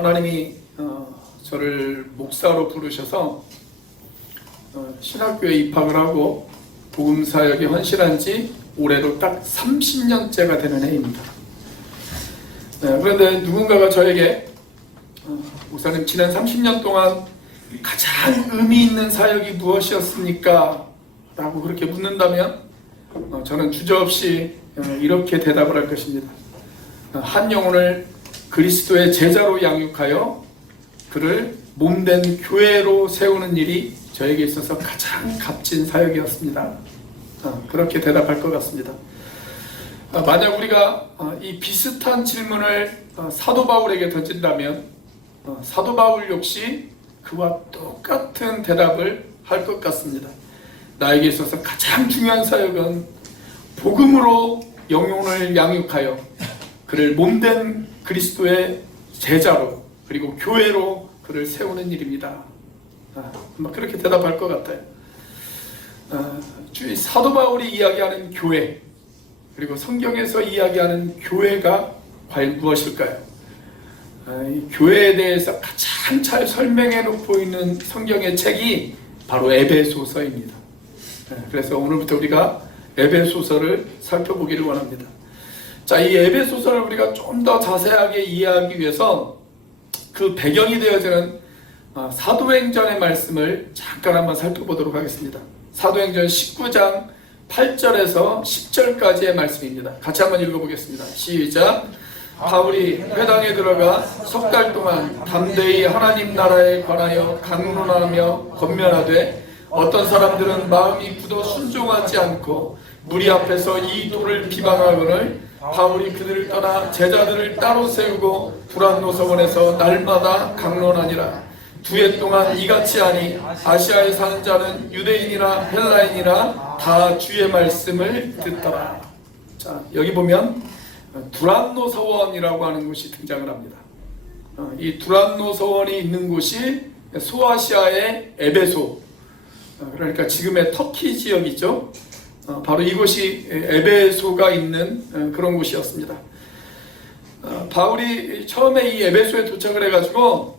하나님이 저를 목사로 부르셔서 신학교에 입학을 하고 복음사역에 헌신한 지 올해로 딱 30년째가 되는 해입니다. 그런데 누군가가 저에게 목사님, 지난 30년 동안 가장 의미 있는 사역이 무엇이었습니까? 라고 그렇게 묻는다면 저는 주저없이 이렇게 대답을 할 것입니다. 한 영혼을 그리스도의 제자로 양육하여 그를 몸된 교회로 세우는 일이 저에게 있어서 가장 값진 사역이었습니다. 그렇게 대답할 것 같습니다. 만약 우리가 이 비슷한 질문을 사도 바울에게 던진다면 사도 바울 역시 그와 똑같은 대답을 할 것 같습니다. 나에게 있어서 가장 중요한 사역은 복음으로 영혼을 양육하여 그를 몸된 그리스도의 제자로 그리고 교회로 그를 세우는 일입니다. 아마 그렇게 대답할 것 같아요. 사도 바울이 이야기하는 교회, 그리고 성경에서 이야기하는 교회가 과연 무엇일까요? 이 교회에 대해서 가장 잘 설명해 놓고 있는 성경의 책이 바로 에베소서입니다. 그래서 오늘부터 우리가 에베소서를 살펴보기를 원합니다. 자, 이 에베소서를 우리가 좀 더 자세하게 이해하기 위해서 그 배경이 되어지는 사도행전의 말씀을 잠깐 한번 살펴보도록 하겠습니다. 사도행전 19장 8절에서 10절까지의 말씀입니다. 같이 한번 읽어보겠습니다. 시작. 바울이 회당에 들어가 석 달 동안 담대히 하나님 나라에 관하여 강론하며 권면하되 어떤 사람들은 마음이 굳어 순종하지 않고 무리 앞에서 이 도를 비방하거늘 바울이 그들을 떠나 제자들을 따로 세우고 두란노서원에서 날마다 강론하니라. 2해 동안 이같이 하니 아시아에 사는 자는 유대인이나 헬라인이나 다 주의 말씀을 듣더라. 자, 여기 보면 두란노서원이라고 하는 곳이 등장을 합니다. 이 두란노서원이 있는 곳이 소아시아의 에베소, 그러니까 지금의 터키 지역이죠. 바로 이곳이 에베소가 있는 그런 곳이었습니다. 바울이 처음에 이 에베소에 도착을 해가지고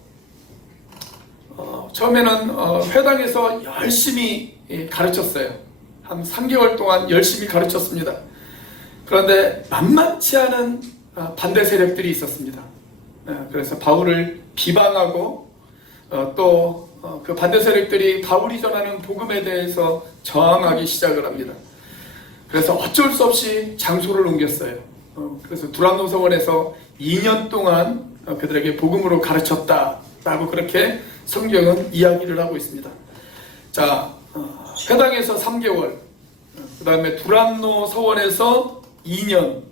처음에는 회당에서 열심히 가르쳤어요. 한 3개월 동안 열심히 가르쳤습니다. 그런데 만만치 않은 반대 세력들이 있었습니다. 그래서 바울을 비방하고 또 그 반대 세력들이 바울이 전하는 복음에 대해서 저항하기 시작을 합니다. 그래서 어쩔 수 없이 장소를 옮겼어요. 그래서 두란노서원에서 2년 동안 그들에게 복음으로 가르쳤다라고 그렇게 성경은 이야기를 하고 있습니다. 자, 회당에서 3개월, 그 다음에 두란노서원에서 2년,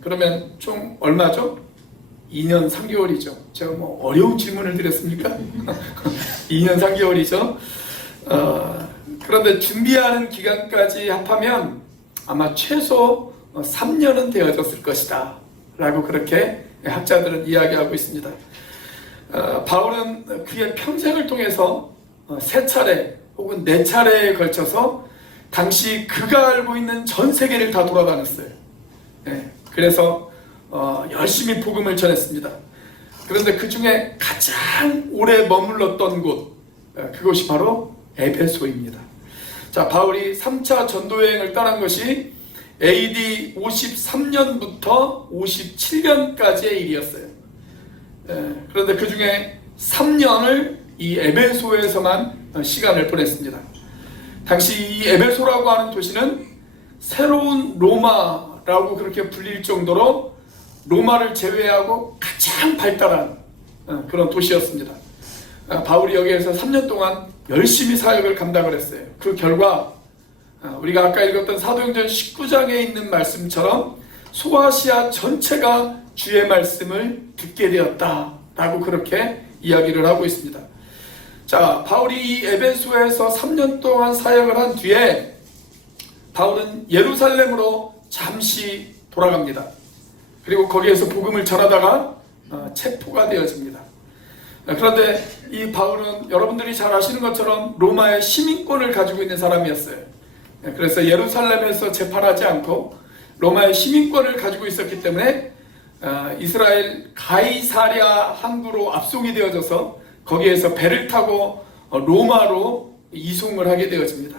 그러면 총 얼마죠? 2년 3개월이죠. 제가 뭐 어려운 질문을 드렸습니까? 2년 3개월이죠. 그런데 준비하는 기간까지 합하면 아마 최소 3년은 되어졌을 것이다 라고 그렇게 학자들은 이야기하고 있습니다. 바울은 그의 평생을 통해서 3차례 혹은 4차례에 걸쳐서 당시 그가 알고 있는 전 세계를 다 돌아다녔어요. 그래서 열심히 복음을 전했습니다. 그런데 그 중에 가장 오래 머물렀던 곳, 그것이 바로 에베소입니다. 자, 바울이 3차 전도여행을 떠난 것이 AD 53년부터 57년까지의 일이었어요. 그런데 그 중에 3년을 이 에베소에서만 시간을 보냈습니다. 당시 이 에베소라고 하는 도시는 새로운 로마라고 그렇게 불릴 정도로 로마를 제외하고 가장 발달한 그런 도시였습니다. 바울이 여기에서 3년 동안 열심히 사역을 감당을 했어요. 그 결과 우리가 아까 읽었던 사도행전 19장에 있는 말씀처럼 소아시아 전체가 주의 말씀을 듣게 되었다라고 그렇게 이야기를 하고 있습니다. 자, 바울이 이 에베소에서 3년 동안 사역을 한 뒤에 바울은 예루살렘으로 잠시 돌아갑니다. 그리고 거기에서 복음을 전하다가 체포가 되어집니다. 그런데 이 바울은 여러분들이 잘 아시는 것처럼 로마의 시민권을 가지고 있는 사람이었어요. 그래서 예루살렘에서 재판하지 않고 로마의 시민권을 가지고 있었기 때문에 이스라엘 가이사랴 항구로 압송이 되어져서 거기에서 배를 타고 로마로 이송을 하게 되어집니다.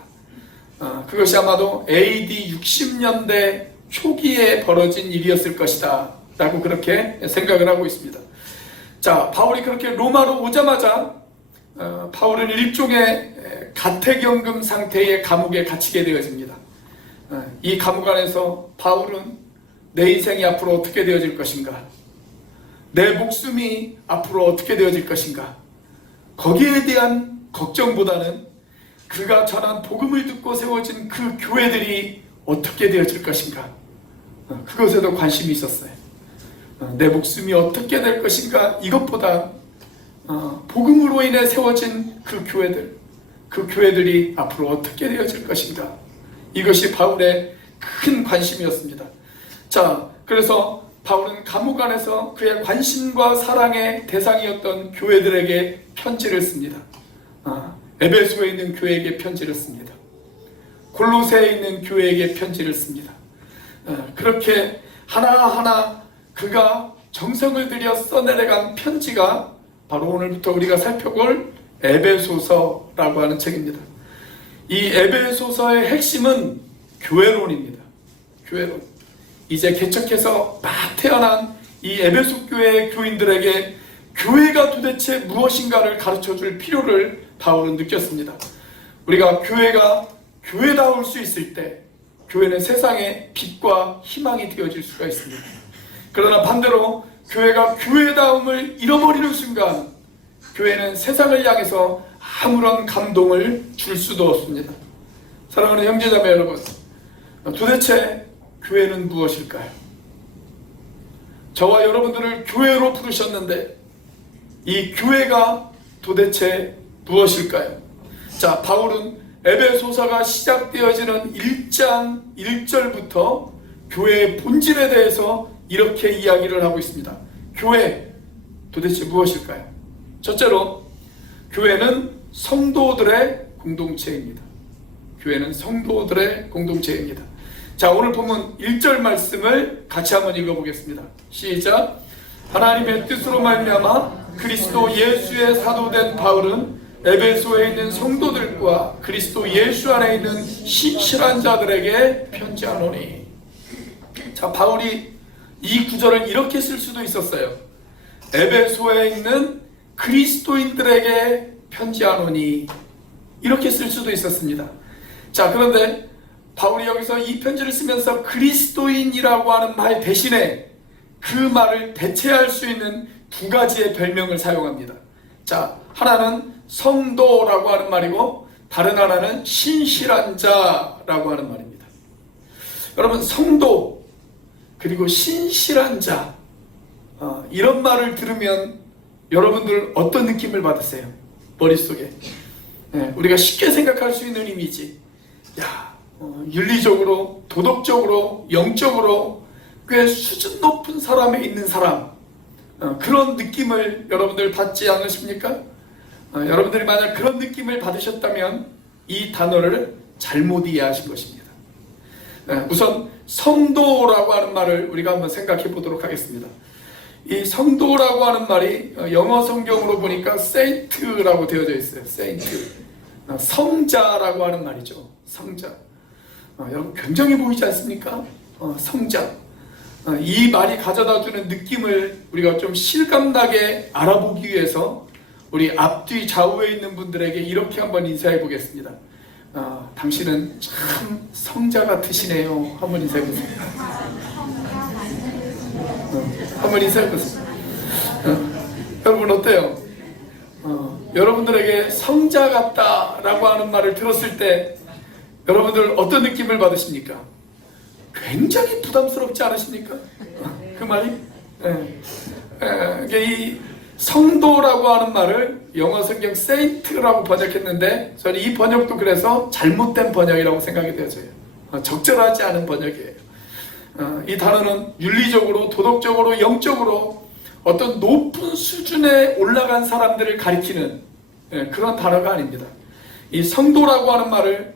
그것이 아마도 AD 60년대 초기에 벌어진 일이었을 것이다 라고 그렇게 생각을 하고 있습니다. 자, 바울이 그렇게 로마로 오자마자 바울은 일종의 가택연금 상태의 감옥에 갇히게 되어집니다. 이 감옥 안에서 바울은 내 인생이 앞으로 어떻게 되어질 것인가, 내 목숨이 앞으로 어떻게 되어질 것인가, 거기에 대한 걱정보다는 그가 전한 복음을 듣고 세워진 그 교회들이 어떻게 되어질 것인가, 그것에도 관심이 있었어요. 내 목숨이 어떻게 될 것인가, 이것보다 복음으로 인해 세워진 그 교회들이 앞으로 어떻게 되어질 것인가, 이것이 바울의 큰 관심이었습니다. 자, 그래서 바울은 감옥 안에서 그의 관심과 사랑의 대상이었던 교회들에게 편지를 씁니다. 에베소에 있는 교회에게 편지를 씁니다. 골로새에 있는 교회에게 편지를 씁니다. 그렇게 하나하나 그가 정성을 들여 써내려간 편지가 바로 오늘부터 우리가 살펴볼 에베소서라고 하는 책입니다. 이 에베소서의 핵심은 교회론입니다. 교회론. 이제 개척해서 막 태어난 이 에베소 교회의 교인들에게 교회가 도대체 무엇인가를 가르쳐줄 필요를 바울은 느꼈습니다. 우리가 교회가 교회다울 수 있을 때 교회는 세상의 빛과 희망이 되어질 수가 있습니다. 그러나 반대로 교회가 교회다움을 잃어버리는 순간 교회는 세상을 향해서 아무런 감동을 줄 수도 없습니다. 사랑하는 형제자매 여러분, 도대체 교회는 무엇일까요? 저와 여러분들을 교회로 부르셨는데 이 교회가 도대체 무엇일까요? 자, 바울은 에베소서가 시작되어지는 1장 1절부터 교회의 본질에 대해서 이렇게 이야기를 하고 있습니다. 교회 도대체 무엇일까요? 첫째로 교회는 성도들의 공동체입니다. 교회는 성도들의 공동체입니다. 자, 오늘 본문 1절 말씀을 같이 한번 읽어보겠습니다. 시작. 하나님의 뜻으로 말미암아 그리스도 예수의 사도된 바울은 에베소에 있는 성도들과 그리스도 예수 안에 있는 신실한 자들에게 편지하노니. 자, 바울이 이 구절을 이렇게 쓸 수도 있었어요. 에베소에 있는 그리스도인들에게 편지하노니, 이렇게 쓸 수도 있었습니다. 자, 그런데 바울이 여기서 이 편지를 쓰면서 그리스도인이라고 하는 말 대신에 그 말을 대체할 수 있는 두 가지의 별명을 사용합니다. 자, 하나는 성도라고 하는 말이고 다른 하나는 신실한 자라고 하는 말입니다. 여러분, 성도 그리고 신실한 자, 이런 말을 들으면 여러분들 어떤 느낌을 받으세요? 머릿속에 우리가 쉽게 생각할 수 있는 이미지, 윤리적으로, 도덕적으로, 영적으로 꽤 수준 높은 사람에 있는 사람, 그런 느낌을 여러분들 받지 않으십니까? 여러분들이 만약 그런 느낌을 받으셨다면 이 단어를 잘못 이해하신 것입니다. 우선 성도라고 하는 말을 우리가 한번 생각해 보도록 하겠습니다. 이 성도라고 하는 말이 영어 성경으로 보니까 saint라고 되어져 있어요. saint. 성자라고 하는 말이죠. 성자. 여러분 굉장히 보이지 않습니까? 성자. 이 말이 가져다주는 느낌을 우리가 좀 실감나게 알아보기 위해서 우리 앞뒤 좌우에 있는 분들에게 이렇게 한번 인사해 보겠습니다. 당신은 참 성자 같으시네요. 한번 인사해 보세요. 한번 인사해 보세요. 여러분 어때요? 여러분들에게 성자 같다라고 하는 말을 들었을 때 여러분들 어떤 느낌을 받으십니까? 굉장히 부담스럽지 않으십니까? 그 말이? 이 성도라고 하는 말을 영어 성경 saint라고 번역했는데 저는 이 번역도 그래서 잘못된 번역이라고 생각이 되어져요. 적절하지 않은 번역이에요. 이 단어는 윤리적으로, 도덕적으로, 영적으로 어떤 높은 수준에 올라간 사람들을 가리키는 그런 단어가 아닙니다. 이 성도라고 하는 말을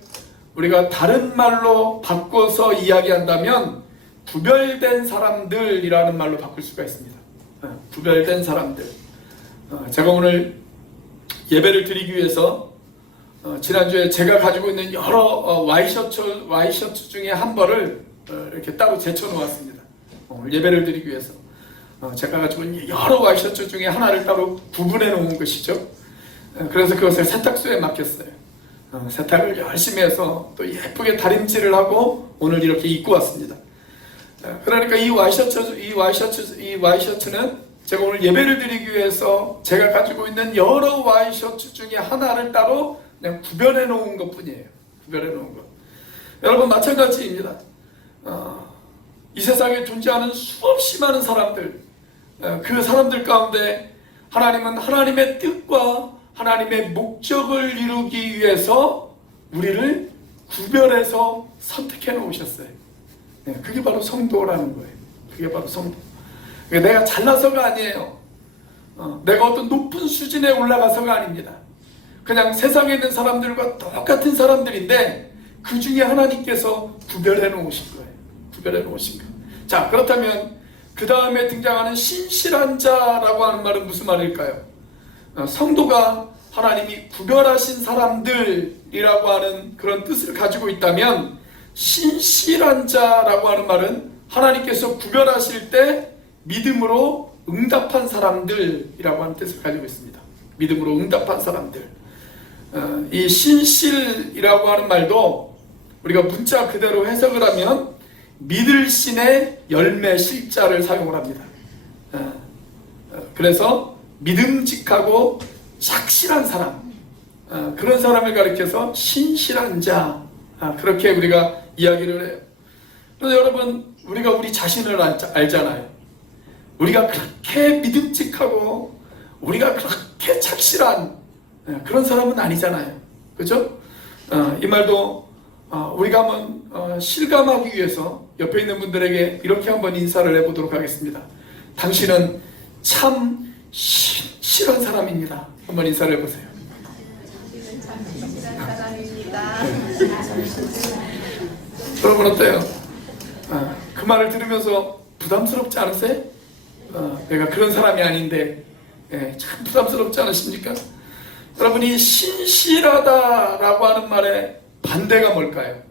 우리가 다른 말로 바꿔서 이야기한다면 구별된 사람들이라는 말로 바꿀 수가 있습니다. 구별된 사람들. 제가 오늘 예배를 드리기 위해서 지난주에 제가 가지고 있는 여러 와이셔츠 중에 한 벌을 이렇게 따로 제쳐 놓았습니다. 오늘 예배를 드리기 위해서 제가 가지고 있는 여러 와이셔츠 중에 하나를 따로 구분해 놓은 것이죠. 그래서 그것을 세탁소에 맡겼어요. 세탁을 열심히 해서 또 예쁘게 다림질을 하고 오늘 이렇게 입고 왔습니다. 그러니까 이 와이셔츠는 제가 오늘 예배를 드리기 위해서 제가 가지고 있는 여러 와이셔츠 중에 하나를 따로 그냥 구별해 놓은 것 뿐이에요. 구별해 놓은 것. 여러분 마찬가지입니다. 이 세상에 존재하는 수없이 많은 사람들, 그 사람들 가운데 하나님은 하나님의 뜻과 하나님의 목적을 이루기 위해서 우리를 구별해서 선택해 놓으셨어요. 그게 바로 성도라는 거예요. 그게 바로 성도. 내가 잘나서가 아니에요. 내가 어떤 높은 수준에 올라가서가 아닙니다. 그냥 세상에 있는 사람들과 똑같은 사람들인데 그 중에 하나님께서 구별해 놓으신 거예요. 구별해 놓으신 거예요. 자, 그렇다면 그 다음에 등장하는 신실한 자라고 하는 말은 무슨 말일까요? 성도가 하나님이 구별하신 사람들이라고 하는 그런 뜻을 가지고 있다면 신실한 자라고 하는 말은 하나님께서 구별하실 때 믿음으로 응답한 사람들이라고 하는 뜻을 가지고 있습니다. 믿음으로 응답한 사람들. 이 신실이라고 하는 말도 우리가 문자 그대로 해석을 하면 믿을 신의 열매 실자를 사용을 합니다. 그래서 믿음직하고 착실한 사람, 그런 사람을 가리켜서 신실한 자, 그렇게 우리가 이야기를 해요. 그런데 여러분, 우리가 우리 자신을 알잖아요. 우리가 그렇게 믿음직하고 우리가 그렇게 착실한 그런 사람은 아니잖아요. 그렇죠? 이 말도 우리가 한번 실감하기 위해서 옆에 있는 분들에게 이렇게 한번 인사를 해보도록 하겠습니다. 당신은 참 신실한 사람입니다. 한번 인사를 해보세요. 당신은 참 신실한 사람입니다. 여러분 어때요? 그 말을 들으면서 부담스럽지 않으세요? 내가 그런 사람이 아닌데 참 부담스럽지 않으십니까? 여러분이 신실하다라고 하는 말의 반대가 뭘까요?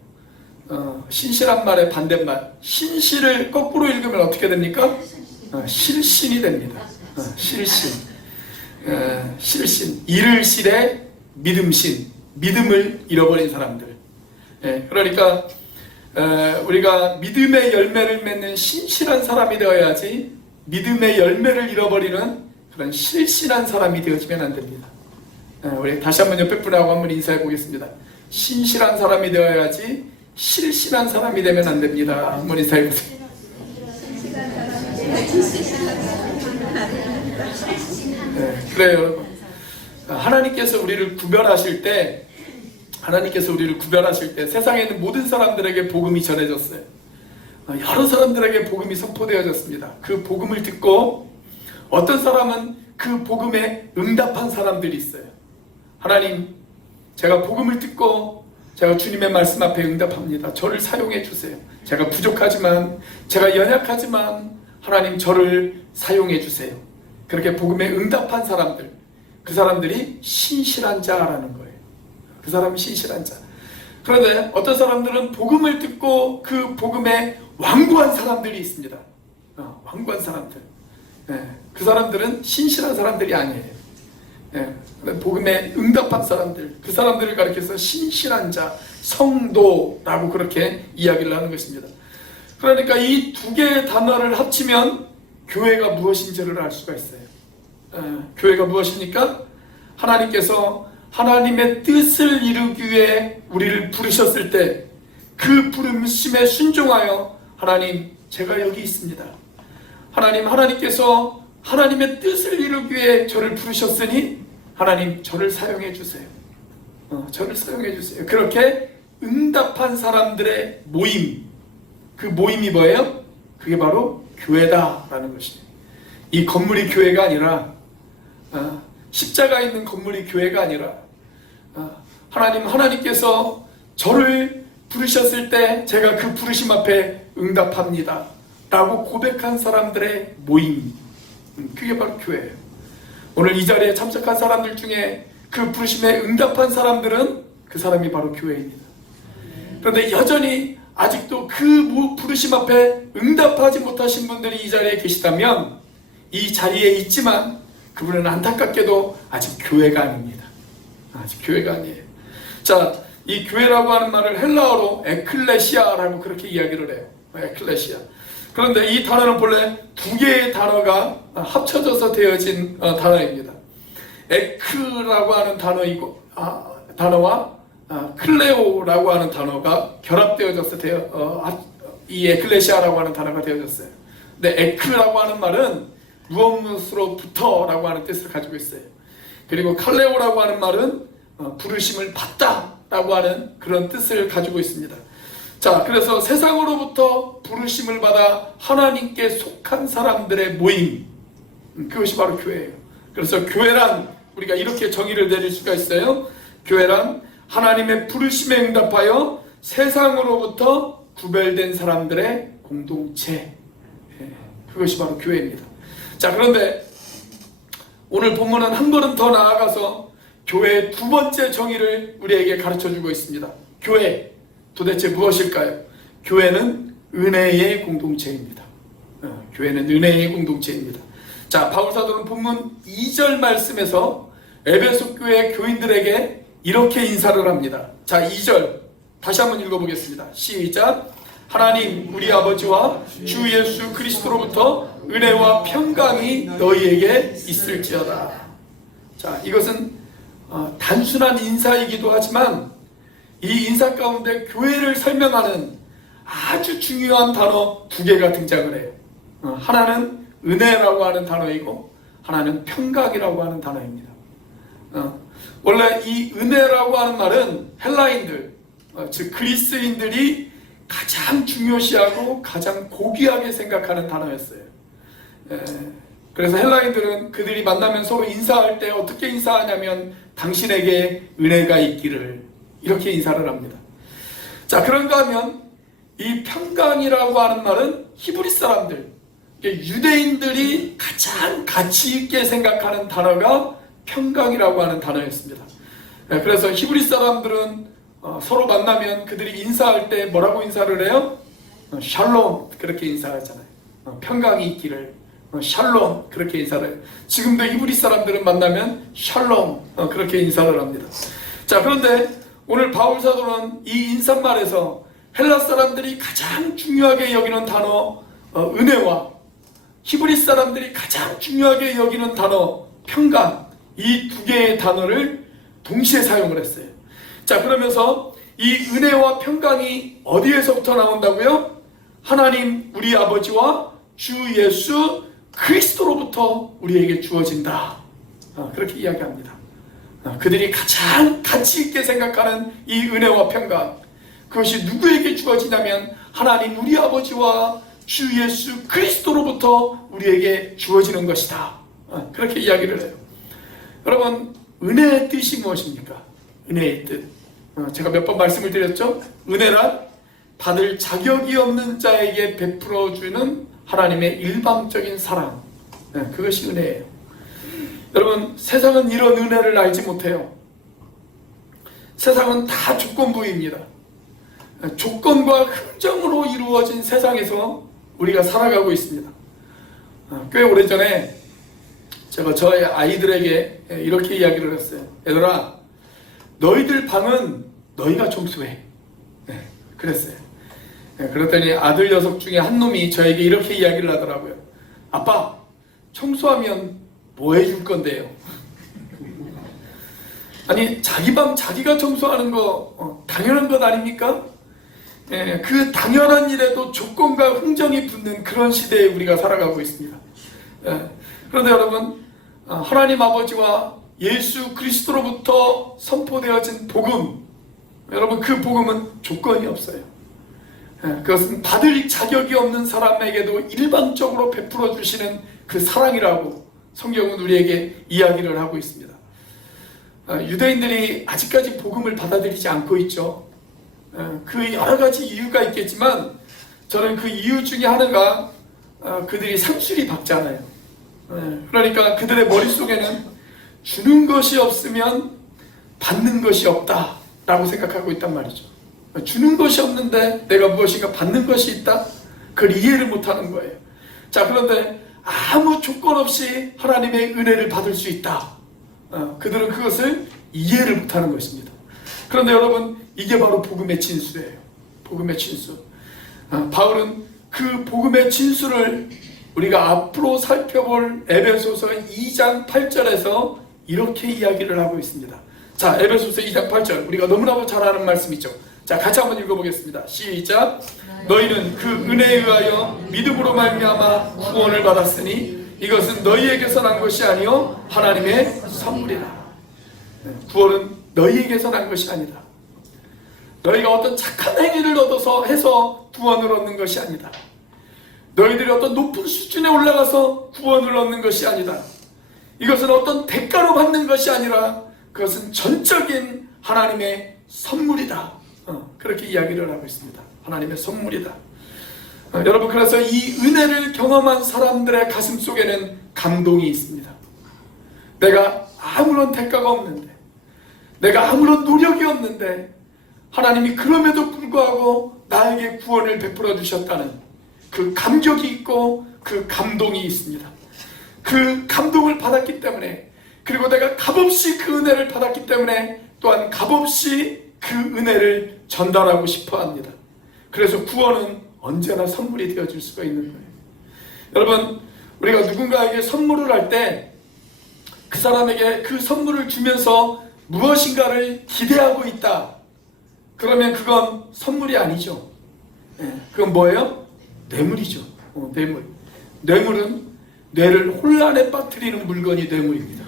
신실한 말의 반대말, 신실을 거꾸로 읽으면 어떻게 됩니까? 실신이 됩니다. 실신. 실신. 잃을 실에 믿음신. 믿음을 잃어버린 사람들. 그러니까 우리가 믿음의 열매를 맺는 신실한 사람이 되어야지 믿음의 열매를 잃어버리는 그런 실신한 사람이 되어지면 안 됩니다. 우리 다시 한번 옆에 분하고 한번 인사해 보겠습니다. 신실한 사람이 되어야지 실신한 사람이 되면 안 됩니다. 한번 인사해 보세요. 그래요, 여러분. 하나님께서 우리를 구별하실 때 세상에 있는 모든 사람들에게 복음이 전해졌어요. 여러 사람들에게 복음이 선포되어졌습니다. 그 복음을 듣고 어떤 사람은 그 복음에 응답한 사람들이 있어요. 하나님, 제가 복음을 듣고 제가 주님의 말씀 앞에 응답합니다. 저를 사용해 주세요. 제가 부족하지만, 제가 연약하지만 하나님 저를 사용해 주세요. 그렇게 복음에 응답한 사람들, 그 사람들이 신실한 자라는 거예요. 그 사람이 신실한 자. 그런데 어떤 사람들은 복음을 듣고 그 복음에 완고한 사람들이 있습니다. 완고한 사람들. 그 사람들은 신실한 사람들이 아니에요. 복음에 응답한 사람들, 그 사람들을 가리켜서 신실한 자, 성도라고 그렇게 이야기를 하는 것입니다. 그러니까 이 두 개의 단어를 합치면 교회가 무엇인지를 알 수가 있어요. 교회가 무엇입니까? 하나님께서 하나님의 뜻을 이루기 위해 우리를 부르셨을 때 그 부르심에 순종하여 하나님, 제가 여기 있습니다. 하나님께서 하나님의 뜻을 이루기 위해 저를 부르셨으니 하나님, 저를 사용해 주세요. 저를 사용해 주세요. 그렇게 응답한 사람들의 모임, 그 모임이 뭐예요? 그게 바로 교회다라는 것입니다. 이 건물이 교회가 아니라, 십자가 있는 건물이 교회가 아니라, 하나님께서 저를 부르셨을 때 제가 그 부르심 앞에 응답합니다 라고 고백한 사람들의 모임, 그게 바로 교회예요. 오늘 이 자리에 참석한 사람들 중에 그 부르심에 응답한 사람들은 그 사람이 바로 교회입니다. 그런데 여전히 아직도 그 부르심 앞에 응답하지 못하신 분들이 이 자리에 계시다면, 이 자리에 있지만 그분은 안타깝게도 아직 교회가 아닙니다. 아직 교회가 아니에요. 자, 이 교회라고 하는 말을 헬라어로 에클레시아라고 그렇게 이야기를 해요. 에클레시아. 그런데 이 단어는 본래 두 개의 단어가 합쳐져서 되어진 단어입니다. 에크라고 하는 단어와 클레오라고 하는 단어가 결합되어져서 이 에클레시아라고 하는 단어가 되어졌어요. 근데 에크라고 하는 말은 무엇으로부터라고 하는 뜻을 가지고 있어요. 그리고 칼레오라고 하는 말은 부르심을 받다라고 하는 그런 뜻을 가지고 있습니다. 자, 그래서 세상으로부터 부르심을 받아 하나님께 속한 사람들의 모임, 그것이 바로 교회예요. 그래서 교회란, 우리가 이렇게 정의를 내릴 수가 있어요. 교회란 하나님의 부르심에 응답하여 세상으로부터 구별된 사람들의 공동체, 그것이 바로 교회입니다. 자, 그런데 오늘 본문은 한 걸음 더 나아가서 교회의 두 번째 정의를 우리에게 가르쳐주고 있습니다. 교회, 도대체 무엇일까요? 교회는 은혜의 공동체입니다. 교회는 은혜의 공동체입니다. 자, 바울사도는 본문 2절 말씀에서 에베소 교회 교인들에게 이렇게 인사를 합니다. 자, 2절 다시 한번 읽어보겠습니다. 시작. 하나님 우리 아버지와 주 예수 그리스도로부터 은혜와 평강이 너희에게 있을지어다. 자, 이것은 단순한 인사이기도 하지만 이 인사 가운데 교회를 설명하는 아주 중요한 단어 두 개가 등장을 해요. 하나는 은혜라고 하는 단어이고 하나는 평강이라고 하는 단어입니다. 원래 이 은혜라고 하는 말은 헬라인들, 즉 그리스인들이 가장 중요시하고 가장 고귀하게 생각하는 단어였어요. 그래서 헬라인들은 그들이 만나면 서로 인사할 때 어떻게 인사하냐면 당신에게 은혜가 있기를, 이렇게 인사를 합니다. 자, 그런가 하면 이 평강이라고 하는 말은 히브리 사람들, 유대인들이 가장 가치 있게 생각하는 단어가 평강이라고 하는 단어였습니다. 그래서 히브리 사람들은 서로 만나면 그들이 인사할 때 뭐라고 인사를 해요? 샬롬, 그렇게 인사하잖아요. 평강이 있기를, 샬롬, 그렇게 인사를 해요. 지금도 히브리 사람들은 만나면 샬롬, 그렇게 인사를 합니다. 자, 그런데 오늘 바울 사도는 이 인사말에서 헬라 사람들이 가장 중요하게 여기는 단어 은혜와 히브리 사람들이 가장 중요하게 여기는 단어 평강, 이 두 개의 단어를 동시에 사용을 했어요. 자, 그러면서 이 은혜와 평강이 어디에서부터 나온다고요? 하나님 우리 아버지와 주 예수 그리스도로부터 우리에게 주어진다, 그렇게 이야기합니다. 그들이 가장 가치 있게 생각하는 이 은혜와 평강, 그것이 누구에게 주어지냐면 하나님 우리 아버지와 주 예수 그리스도로부터 우리에게 주어지는 것이다, 그렇게 이야기를 해요. 여러분, 은혜의 뜻이 무엇입니까? 은혜의 뜻, 제가 몇 번 말씀을 드렸죠? 은혜란 받을 자격이 없는 자에게 베풀어주는 하나님의 일방적인 사랑, 그것이 은혜예요. 여러분, 세상은 이런 은혜를 알지 못해요. 세상은 다 조건부입니다. 조건과 흥정으로 이루어진 세상에서 우리가 살아가고 있습니다. 꽤 오래전에 제가 저의 아이들에게 이렇게 이야기를 했어요. 얘들아, 너희들 방은 너희가 청소해. 그랬어요. 그랬더니 아들 녀석 중에 한 놈이 저에게 이렇게 이야기를 하더라고요. 아빠, 청소하면 뭐 해줄 건데요? 아니, 자기 방 자기가 청소하는 거 당연한 것 아닙니까? 그 당연한 일에도 조건과 흥정이 붙는 그런 시대에 우리가 살아가고 있습니다. 그런데 여러분, 하나님 아버지와 예수 그리스도로부터 선포되어진 복음, 여러분, 그 복음은 조건이 없어요. 그것은 받을 자격이 없는 사람에게도 일방적으로 베풀어 주시는 그 사랑이라고 성경은 우리에게 이야기를 하고 있습니다. 유대인들이 아직까지 복음을 받아들이지 않고 있죠. 그 여러 가지 이유가 있겠지만 저는 그 이유 중에 하나가 그들이 상술이 박잖아요. 그러니까 그들의 머릿속에는 주는 것이 없으면 받는 것이 없다라고 생각하고 있단 말이죠. 주는 것이 없는데 내가 무엇인가 받는 것이 있다? 그걸 이해를 못하는 거예요. 자, 그런데 아무 조건 없이 하나님의 은혜를 받을 수 있다. 그들은 그것을 이해를 못하는 것입니다. 그런데 여러분, 이게 바로 복음의 진수예요. 복음의 진수. 바울은 그 복음의 진수를 우리가 앞으로 살펴볼 에베소서 2장 8절에서 이렇게 이야기를 하고 있습니다. 자, 에베소서 2장 8절, 우리가 너무나 잘 아는 말씀이죠. 자, 같이 한번 읽어보겠습니다. 시작. 너희는 그 은혜에 의하여 믿음으로 말미암아 구원을 받았으니 이것은 너희에게서 난 것이 아니요 하나님의 선물이라. 구원은 너희에게서 난 것이 아니다. 너희가 어떤 착한 행위를 얻어서 해서 구원을 얻는 것이 아니다. 너희들이 어떤 높은 수준에 올라가서 구원을 얻는 것이 아니다. 이것은 어떤 대가로 받는 것이 아니라 그것은 전적인 하나님의 선물이다. 그렇게 이야기를 하고 있습니다. 하나님의 선물이다. 여러분, 그래서 이 은혜를 경험한 사람들의 가슴 속에는 감동이 있습니다. 내가 아무런 대가가 없는데, 내가 아무런 노력이 없는데 하나님이 그럼에도 불구하고 나에게 구원을 베풀어 주셨다는 그 감격이 있고 그 감동이 있습니다. 그 감동을 받았기 때문에, 그리고 내가 값없이 그 은혜를 받았기 때문에 또한 값없이 그 은혜를 전달하고 싶어 합니다. 그래서 구원은 언제나 선물이 되어질 수가 있는 거예요. 여러분, 우리가 누군가에게 선물을 할 때 그 사람에게 그 선물을 주면서 무엇인가를 기대하고 있다. 그러면 그건 선물이 아니죠. 그건 뭐예요? 뇌물이죠. 뇌물. 뇌물은 뇌를 혼란에 빠뜨리는 물건이 뇌물입니다.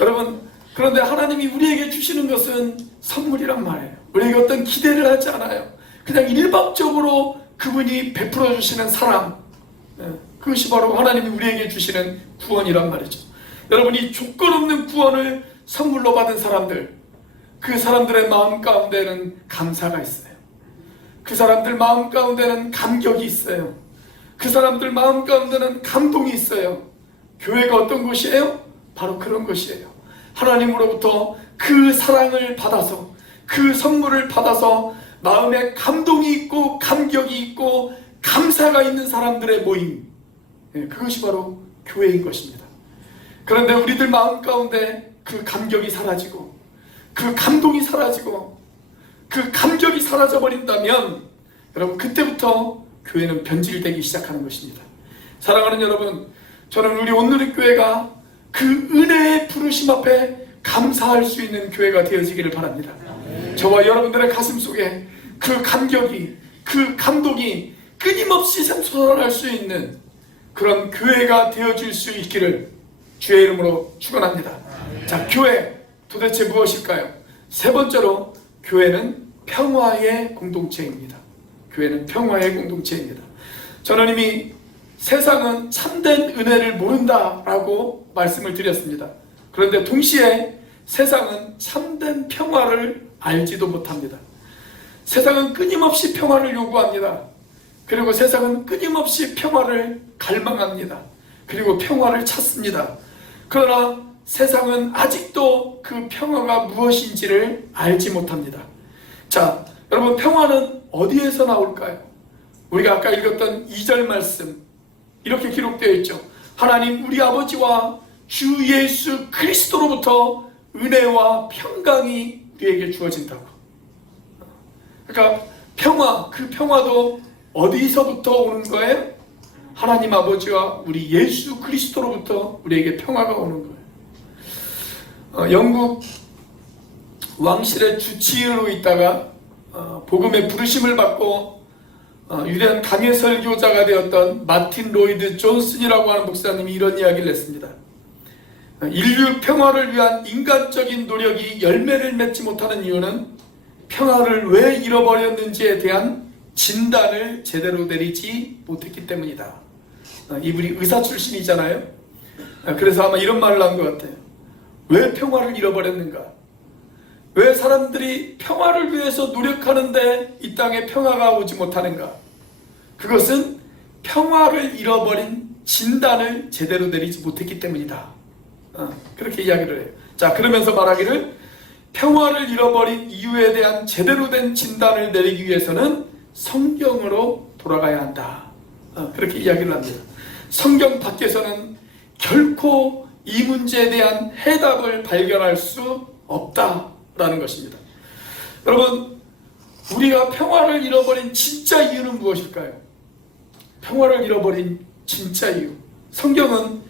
여러분, 그런데 하나님이 우리에게 주시는 것은 선물이란 말이에요. 우리에게 어떤 기대를 하지 않아요. 그냥 일방적으로 그분이 베풀어 주시는 사랑, 그것이 바로 하나님이 우리에게 주시는 구원이란 말이죠. 여러분, 이 조건 없는 구원을 선물로 받은 사람들, 그 사람들의 마음 가운데는 감사가 있어요. 그 사람들 마음 가운데는 감격이 있어요. 그 사람들 마음 가운데는 감동이 있어요. 교회가 어떤 곳이에요? 바로 그런 것이에요. 하나님으로부터 그 사랑을 받아서, 그 선물을 받아서 마음에 감동이 있고 감격이 있고 감사가 있는 사람들의 모임, 그것이 바로 교회인 것입니다. 그런데 우리들 마음 가운데 그 감격이 사라지고 그 감동이 사라지고 그 감격이 사라져버린다면 여러분, 그때부터 교회는 변질되기 시작하는 것입니다. 사랑하는 여러분, 저는 우리 온누리교회가 그 은혜의 부르심 앞에 감사할 수 있는 교회가 되어지기를 바랍니다. 저와 여러분들의 가슴 속에 그 감격이, 그 감동이 끊임없이 샘솟아날 수 있는 그런 교회가 되어질 수 있기를 주의 이름으로 축원합니다. 자, 교회 도대체 무엇일까요? 세 번째로, 교회는 평화의 공동체입니다. 교회는 평화의 공동체입니다. 저는 이미 세상은 참된 은혜를 모른다라고 말씀을 드렸습니다. 그런데 동시에 세상은 참된 평화를 알지도 못합니다. 세상은 끊임없이 평화를 요구합니다. 그리고 세상은 끊임없이 평화를 갈망합니다. 그리고 평화를 찾습니다. 그러나 세상은 아직도 그 평화가 무엇인지를 알지 못합니다. 자, 여러분, 평화는 어디에서 나올까요? 우리가 아까 읽었던 2절 말씀, 이렇게 기록되어 있죠. 하나님 우리 아버지와 주 예수 그리스도로부터 은혜와 평강이 우리에게 주어진다고. 그러니까 평화, 그 평화도 어디서부터 오는 거예요? 하나님 아버지와 우리 예수 그리스도로부터 우리에게 평화가 오는 거예요. 영국 왕실의 주치의로 있다가 복음의 부르심을 받고 유대한 강해 설교자가 되었던 마틴 로이드 존슨이라고 하는 목사님이 이런 이야기를 했습니다. 인류 평화를 위한 인간적인 노력이 열매를 맺지 못하는 이유는 평화를 왜 잃어버렸는지에 대한 진단을 제대로 내리지 못했기 때문이다. 이분이 의사 출신이잖아요. 그래서 아마 이런 말을 한 것 같아요. 왜 평화를 잃어버렸는가? 왜 사람들이 평화를 위해서 노력하는데 이 땅에 평화가 오지 못하는가? 그것은 평화를 잃어버린 진단을 제대로 내리지 못했기 때문이다. 그렇게 이야기를 해요. 자, 그러면서 말하기를 평화를 잃어버린 이유에 대한 제대로 된 진단을 내리기 위해서는 성경으로 돌아가야 한다. 그렇게 이야기를 합니다. 성경 밖에서는 결코 이 문제에 대한 해답을 발견할 수 없다라는 것입니다. 여러분, 우리가 평화를 잃어버린 진짜 이유는 무엇일까요? 평화를 잃어버린 진짜 이유. 성경은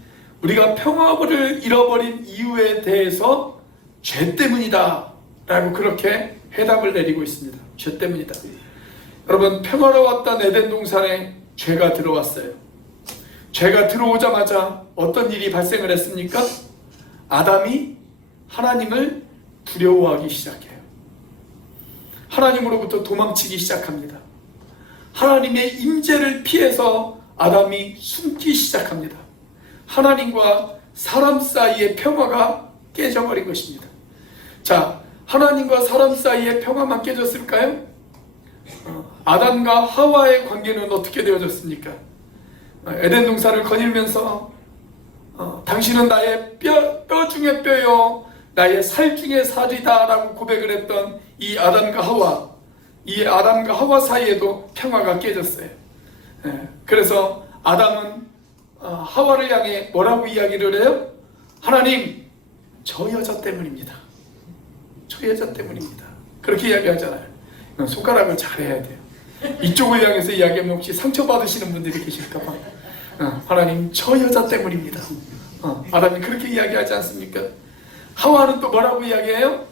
우리가 평화를 잃어버린 이유에 대해서 죄 때문이다 라고 그렇게 해답을 내리고 있습니다. 죄 때문이다. 여러분, 평화로웠던 에덴 동산에 죄가 들어왔어요. 죄가 들어오자마자 어떤 일이 발생을 했습니까? 아담이 하나님을 두려워하기 시작해요. 하나님으로부터 도망치기 시작합니다. 하나님의 임재를 피해서 아담이 숨기 시작합니다. 하나님과 사람 사이의 평화가 깨져버린 것입니다. 자, 하나님과 사람 사이의 평화만 깨졌을까요? 아담과 하와의 관계는 어떻게 되어졌습니까? 에덴 동산을 거닐면서 당신은 나의 뼈 중에 뼈요 나의 살 중에 살이다 라고 고백을 했던 이 아담과 하와 사이에도 평화가 깨졌어요. 그래서 아담은 하와를 향해 뭐라고 이야기를 해요? 하나님, 저 여자 때문입니다. 저 여자 때문입니다. 그렇게 이야기하잖아요. 손가락을 잘해야 돼요. 이쪽을 향해서 이야기하면 혹시 상처받으시는 분들이 계실까봐. 하나님, 저 여자 때문입니다. 아담이 그렇게 이야기하지 않습니까? 하와는 또 뭐라고 이야기해요?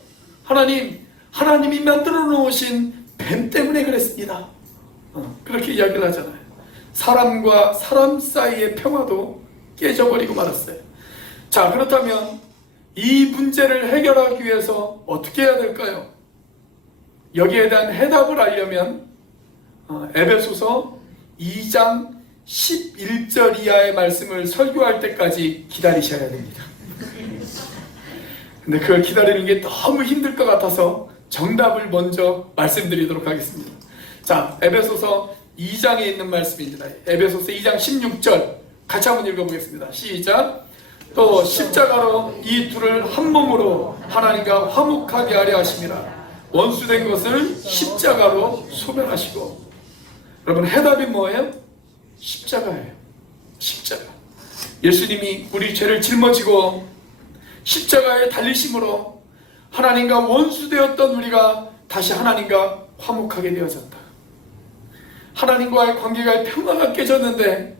하나님이 만들어 놓으신 뱀 때문에 그랬습니다. 그렇게 이야기를 하잖아요. 사람과 사람 사이의 평화도 깨져버리고 말았어요. 자, 그렇다면 이 문제를 해결하기 위해서 어떻게 해야 될까요? 여기에 대한 해답을 알려면 에베소서 2장 11절 이하의 말씀을 설교할 때까지 기다리셔야 됩니다. 근데 그걸 기다리는 게 너무 힘들 것 같아서 정답을 먼저 말씀드리도록 하겠습니다. 자, 에베소서 2장에 있는 말씀입니다. 에베소서 2장 16절 같이 한번 읽어보겠습니다. 시작. 또 십자가로 이 둘을 한 몸으로 하나님과 화목하게 하려 하심이라. 원수된 것을 십자가로 소멸하시고. 여러분, 해답이 뭐예요? 십자가예요. 십자가. 예수님이 우리 죄를 짊어지고 십자가에 달리심으로 하나님과 원수되었던 우리가 다시 하나님과 화목하게 되어졌다. 하나님과의 관계가 평화가 깨졌는데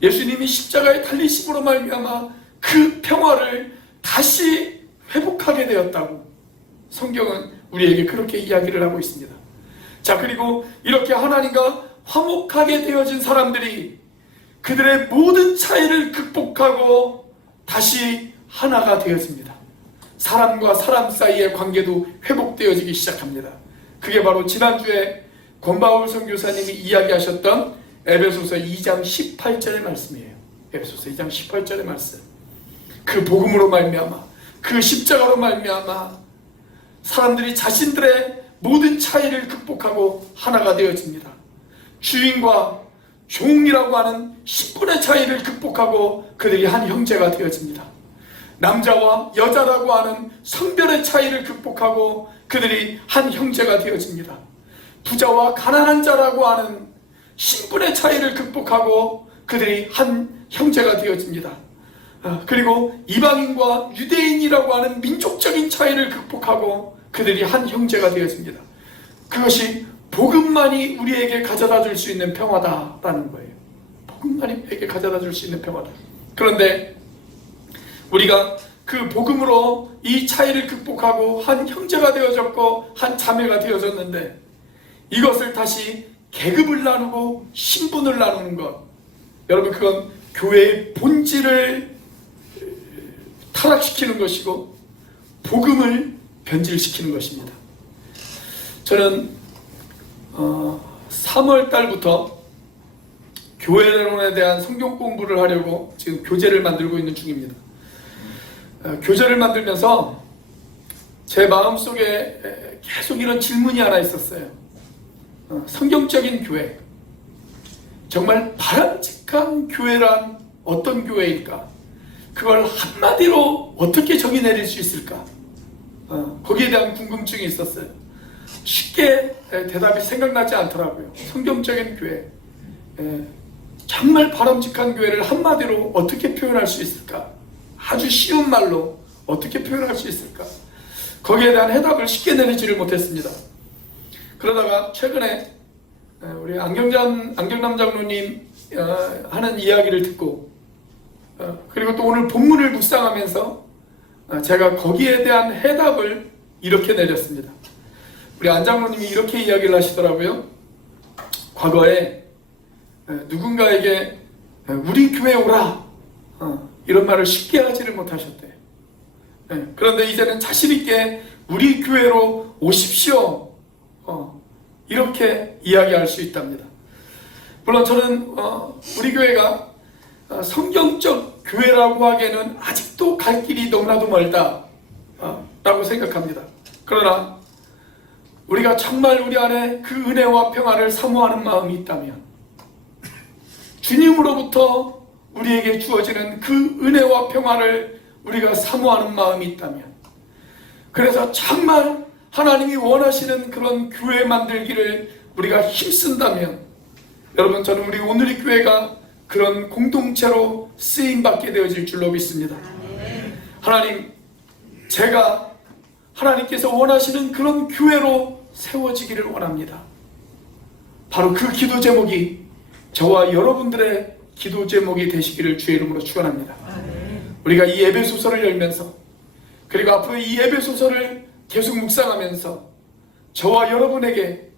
예수님이 십자가에 달리심으로 말미암아 그 평화를 다시 회복하게 되었다고 성경은 우리에게 그렇게 이야기를 하고 있습니다. 자, 그리고 이렇게 하나님과 화목하게 되어진 사람들이 그들의 모든 차이를 극복하고 다시 하나가 되었습니다. 사람과 사람 사이의 관계도 회복되어지기 시작합니다. 그게 바로 지난주에 권바울 선교사님이 이야기하셨던 에베소서 2장 18절의 말씀이에요. 에베소서 2장 18절의 말씀. 그 복음으로 말미암아, 그 십자가로 말미암아 사람들이 자신들의 모든 차이를 극복하고 하나가 되어집니다. 주인과 종이라고 하는 10분의 차이를 극복하고 그들이 한 형제가 되어집니다. 남자와 여자라고 하는 성별의 차이를 극복하고 그들이 한 형제가 되어집니다. 부자와 가난한 자라고 하는 신분의 차이를 극복하고 그들이 한 형제가 되어집니다. 그리고 이방인과 유대인이라고 하는 민족적인 차이를 극복하고 그들이 한 형제가 되어집니다. 그것이 복음만이 우리에게 가져다 줄 수 있는 평화다라는 거예요. 복음만이 우리에게 가져다 줄 수 있는 평화다. 그런데 우리가 그 복음으로 이 차이를 극복하고 한 형제가 되어졌고 한 자매가 되어졌는데 이것을 다시 계급을 나누고 신분을 나누는 것, 여러분, 그건 교회의 본질을 타락시키는 것이고 복음을 변질시키는 것입니다. 저는 3월 달부터 교회론에 대한 성경 공부를 하려고 지금 교재를 만들고 있는 중입니다. 교재를 만들면서 제 마음속에 계속 이런 질문이 하나 있었어요. 성경적인 교회, 정말 바람직한 교회란 어떤 교회일까? 그걸 한마디로 어떻게 정의 내릴 수 있을까? 거기에 대한 궁금증이 있었어요. 쉽게 대답이 생각나지 않더라고요. 성경적인 교회, 정말 바람직한 교회를 한마디로 어떻게 표현할 수 있을까? 아주 쉬운 말로 어떻게 표현할 수 있을까? 거기에 대한 해답을 쉽게 내리지를 못했습니다. 그러다가 최근에 우리 안경남 장로님 하는 이야기를 듣고, 그리고 또 오늘 본문을 묵상하면서 제가 거기에 대한 해답을 이렇게 내렸습니다. 우리 안 장로님이 이렇게 이야기를 하시더라고요. 과거에 누군가에게 우리 교회 오라 이런 말을 쉽게 하지를 못하셨대요. 그런데 이제는 자신 있게 우리 교회로 오십시오 이렇게 이야기할 수 있답니다. 물론 저는 우리 교회가 성경적 교회라고 하기에는 아직도 갈 길이 너무나도 멀다 라고 생각합니다. 그러나 우리가 정말 우리 안에 그 은혜와 평화를 사모하는 마음이 있다면, 주님으로부터 우리에게 주어지는 그 은혜와 평화를 우리가 사모하는 마음이 있다면, 그래서 정말 하나님이 원하시는 그런 교회 만들기를 우리가 힘쓴다면, 여러분, 저는 우리 오늘의 교회가 그런 공동체로 쓰임받게 되어질 줄로 믿습니다. 하나님, 제가 하나님께서 원하시는 그런 교회로 세워지기를 원합니다. 바로 그 기도 제목이 저와 여러분들의 기도 제목이 되시기를 주의 이름으로 축원합니다. 우리가 이 에베소서를 열면서, 그리고 앞으로 이 에베소서를 계속 묵상하면서 저와 여러분에게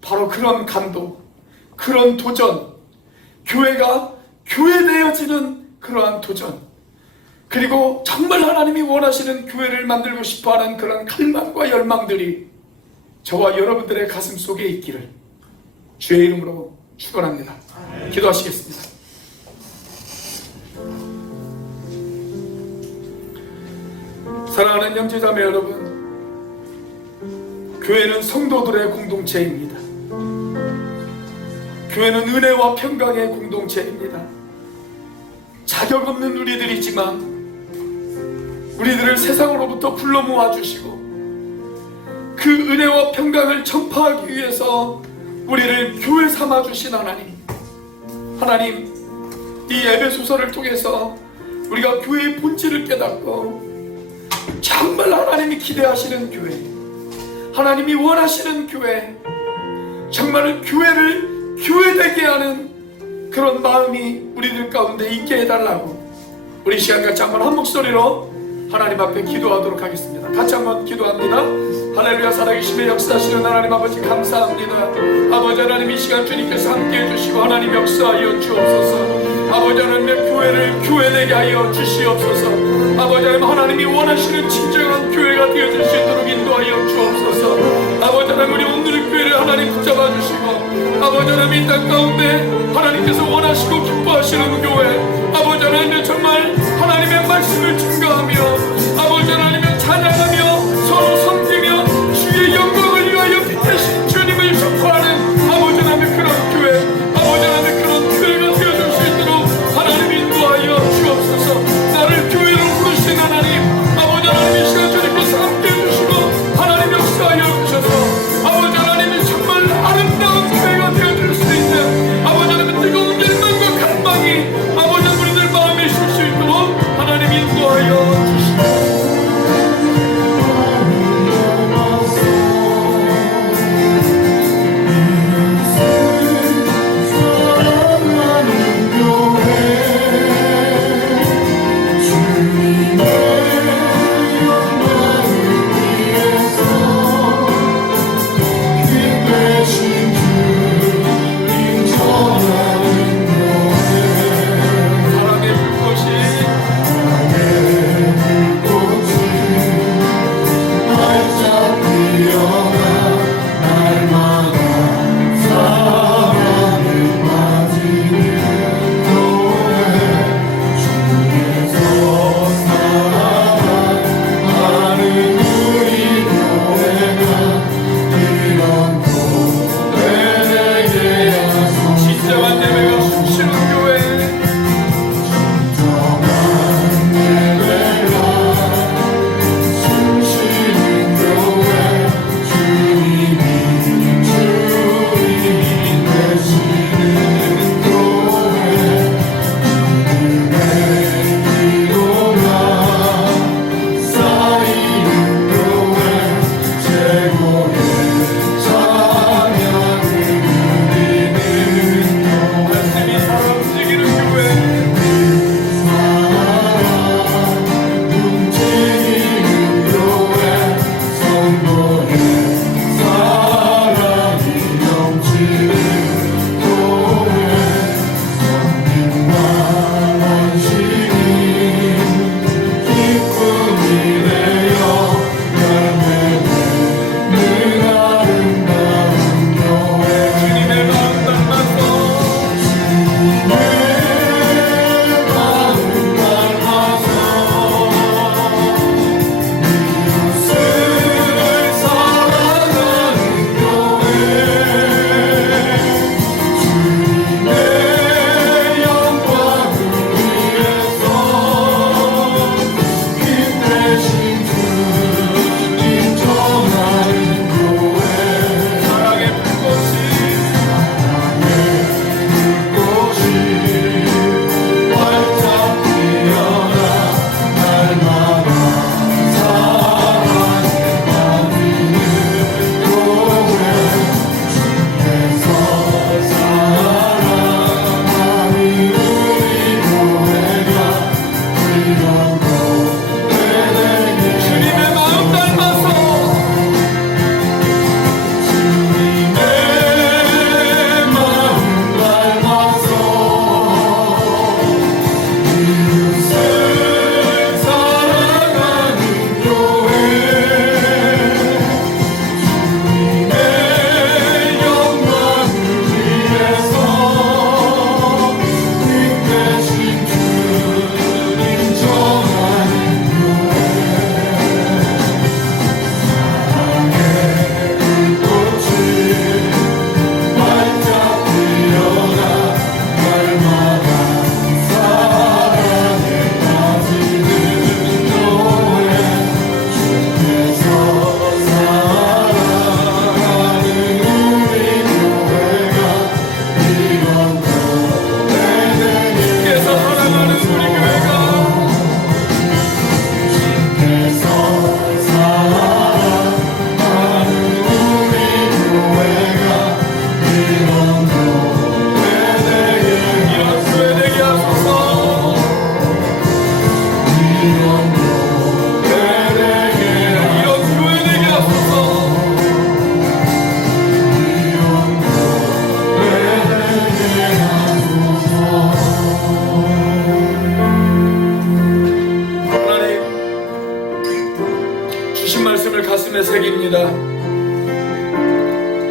바로 그런 감동, 그런 도전, 교회가 교회되어지는 그러한 도전, 그리고 정말 하나님이 원하시는 교회를 만들고 싶어하는 그런 갈망과 열망들이 저와 여러분들의 가슴 속에 있기를 주의 이름으로 축원합니다. 기도하시겠습니다. 사랑하는 형제자매 여러분, 교회는 성도들의 공동체입니다. 교회는 은혜와 평강의 공동체입니다. 자격 없는 우리들이지만 우리들을 세상으로부터 불러 모아주시고 그 은혜와 평강을 전파하기 위해서 우리를 교회 삼아주신 하나님, 이 에베소서를 통해서 우리가 교회의 본질을 깨닫고 정말 하나님이 기대하시는 교회, 하나님이 원하시는 교회, 정말 교회를 교회되게 하는 그런 마음이 우리들 가운데 있게 해달라고 우리 시간 같이 한번 한 목소리로 하나님 앞에 기도하도록 하겠습니다. 같이 한번 기도합니다. 할렐루야. 살아계심에 역사하시는 하나님 아버지 감사합니다. 아버지 하나님, 이 시간 주님께서 함께해 주시고 하나님 역사하여 주옵소서. 아버지 하나님, 교회를 교회되게 하여 주시옵소서. 아버지 하나님, 하나님이 원하시는 진정한 교회가 되어질 수 있도록 인도하여 주옵소서. 아버지 하나님, 우리 오늘의 교회를 하나님 붙잡아 주시고, 아버지 하나님, 이 땅 가운데 하나님께서 원하시고 기뻐하시는 교회, 아버지 하나님, 정말 하나님의 말씀을 증거하며 아버지 하나님을 찬양하며 서로 섬기며 주의 영광을 위하여 빛내신 주님을 선포하는 아버지 하나님의 그런 교회, 아버지 하나님의 그런 교회가 되어줄 수 있도록 하나님 인도하여 주옵소서. 나를 교회로 부르신 하나님, 아버지 하나님, 이 시간 주님께서 함께해 주시고 하나님 역사하여 주셔서 아버지 하나님이 정말 아름다운 교회가 되어줄 수 있는 아버지 하나님의 뜨거운 열망과 갈망이 아버지 우리들 마음에 쉴 수 있도록 하나님 인도하여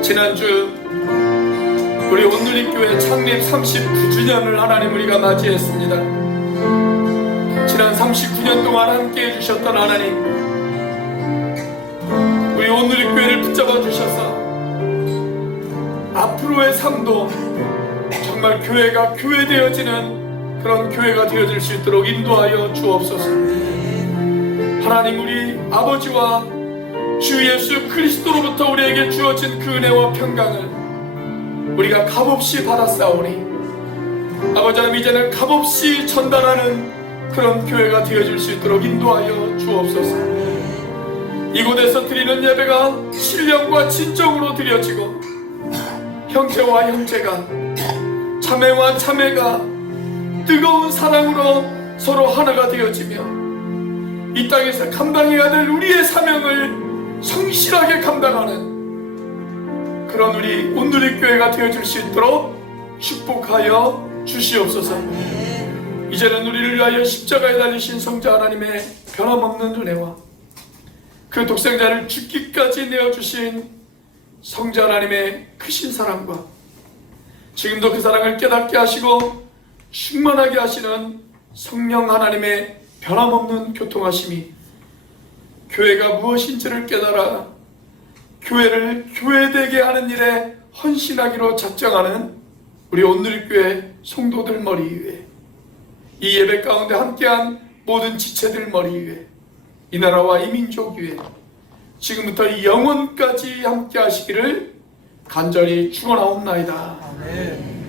지난주 우리 온누리교회 창립 39주년을 하나님 우리가 맞이했습니다. 지난 39년 동안 함께 해주셨던 하나님, 우리 온누리교회를 붙잡아 주셔서 앞으로의 삶도 정말 교회가 교회되어지는 그런 교회가 되어질 수 있도록 인도하여 주옵소서. 하나님, 우리 아버지와 주 예수 그리스도로부터 우리에게 주어진 그 은혜와 평강을 우리가 값없이 받았사오니 아버지 하나님, 이제는 값없이 전달하는 그런 교회가 되어질 수 있도록 인도하여 주옵소서. 이곳에서 드리는 예배가 신령과 진정으로 드려지고 형제와 형제가, 자매와 자매가 뜨거운 사랑으로 서로 하나가 되어지며 이 땅에서 감당해야 될 우리의 사명을 성실하게 감당하는 그런 우리 온누리교회가 되어질 수 있도록 축복하여 주시옵소서. 이제는 우리를 위하여 십자가에 달리신 성자 하나님의 변함없는 은혜와 그 독생자를 죽기까지 내어주신 성자 하나님의 크신 사랑과 지금도 그 사랑을 깨닫게 하시고 충만하게 하시는 성령 하나님의 변함없는 교통하심이 교회가 무엇인지를 깨달아 교회를 교회되게 하는 일에 헌신하기로 작정하는 우리 온누리교회 성도들 머리 위에, 이 예배 가운데 함께한 모든 지체들 머리 위에, 이 나라와 이 민족 위에 지금부터 이 영원까지 함께 하시기를 간절히 축원하옵나이다. 아멘.